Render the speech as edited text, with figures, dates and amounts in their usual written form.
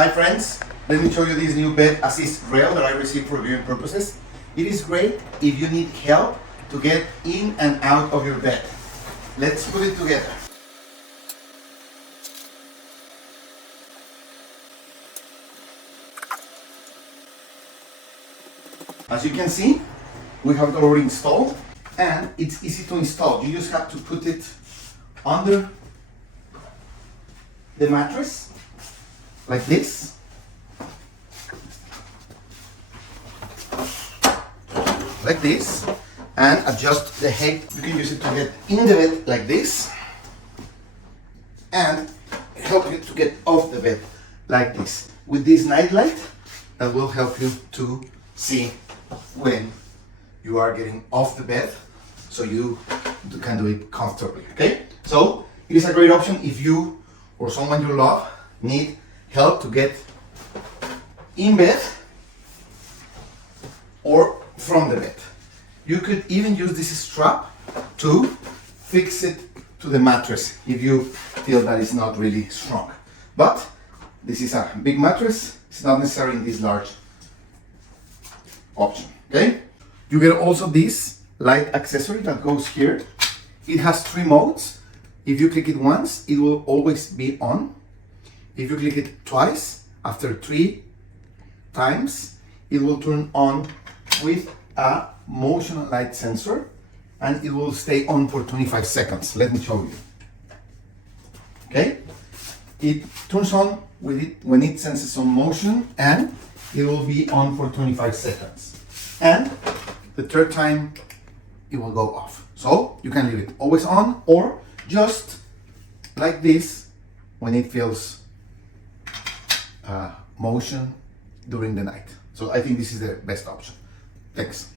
Hi friends, let me show you this new bed assist rail that I received for viewing purposes. It is great if you need help to get in and out of your bed. Let's put it together. As you can see, we have it already installed and it's easy to install. You just have to put it under the mattress like this. Like this, and adjust the height. You can use it to get in the bed like this and help you to get off the bed like this with this night light that will help you to see when you are getting off the bed so you can do it comfortably. Okay, so it is a great option if you or someone you love need help to get in bed or from the bed. You could even use this strap to fix it to the mattress if you feel that it's not really strong. But this is a big mattress, it's not necessary in this large option. Okay, you get also this light accessory that goes here. It has 3 modes. If you click it once, it will always be on. If you click it twice, after 3 times, it will turn on with a motion light sensor and it will stay on for 25 seconds. Let me show you. Okay, it turns on with it when it senses some motion and it will be on for 25 seconds. And the 3rd time it will go off. So you can leave it always on or just like this when it feels motion during the night. So I think this is the best option. Thanks.